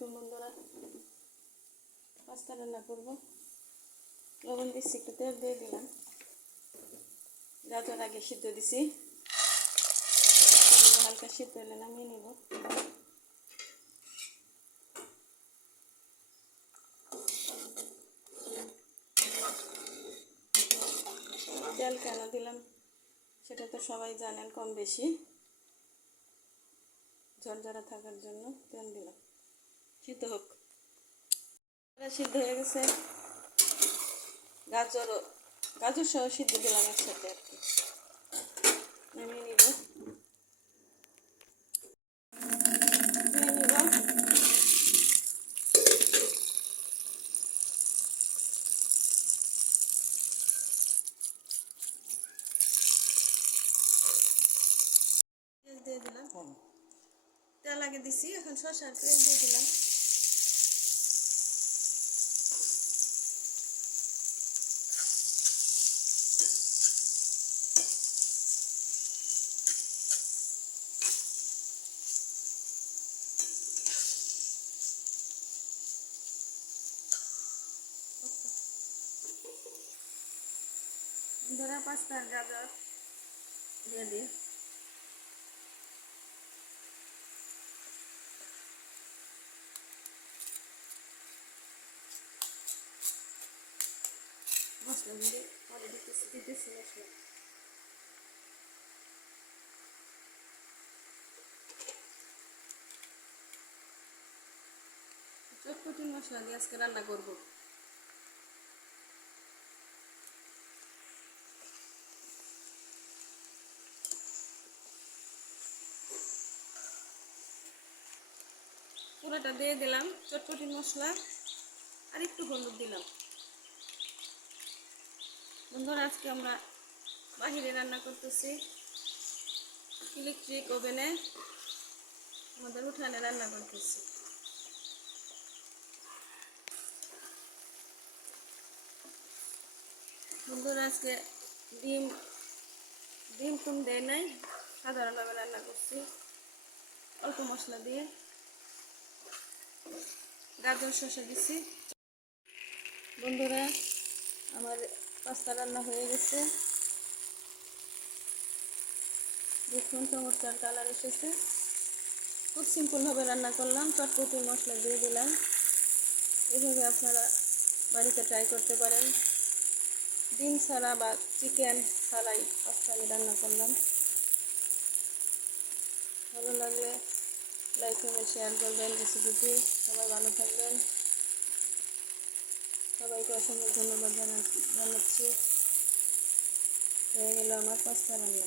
আলাইকুম বন্ধুরা, পাস্তা রান্না করব। লবণ দিচ্ছি, একটু তেল দিয়ে দিলাম। গাজর আগে সিদ্ধ দিছি, হালকা সিদ্ধ হলে নামিয়ে নিব। তেল কেন দিলাম সেটা তো সবাই জানেন, কম বেশি ঝরঝরা থাকার জন্য তেল দিলাম। সিদ্ধ হোক। সিদ্ধ হয়ে গেছে, গাজর সহ সিদ্ধ দিলাম একসাথে আর কি। নামিয়ে নিব। দিয়ে দিলাম, তেল আগে দিছি, এখন শসার পেঁয়াজ দিয়ে দিলাম। ধরা পাস্তার গাজর দিয়ে দিই। মশলা দিয়ে পরে দিতেছি মশলা। চটপটি মশলা দিয়ে আজকে রান্না করব। পুরোটা দিয়ে দিলাম চটপটি মশলা, আর একটু হলুদ দিলাম। বন্ধুরা, আজকে আমরা বাহিরে রান্না করতেছি, ইলেকট্রিক ওভেনে আমাদের উঠানে রান্না করতেছি। বন্ধুরা, আজকে ডিম কোন দেয় নাই, সাধারণভাবে রান্না করছি অল্প মশলা দিয়ে। গাজর শসা দিছি। বন্ধুরা, আমার পাস্তা রান্না হয়ে গেছে। দেখুন চমৎকার কালার এসেছে। খুব সিম্পলভাবে রান্না করলাম, চটপটি মশলা দিয়ে দিলাম। এভাবে আপনারা বাড়িতে ট্রাই করতে পারেন। ডিম ছাড়া বা চিকেন ছাড়াই পাস্তা আমি রান্না করলাম। ভালো লাগলে লাইক কমেন্ট শেয়ার করবেন রেসিপিটি। সবাই ভালো থাকবেন। সবাইকে অসংখ্য ধন্যবাদ জানাচ্ছি। হয়ে গেল আমার পাস্তা রান্না।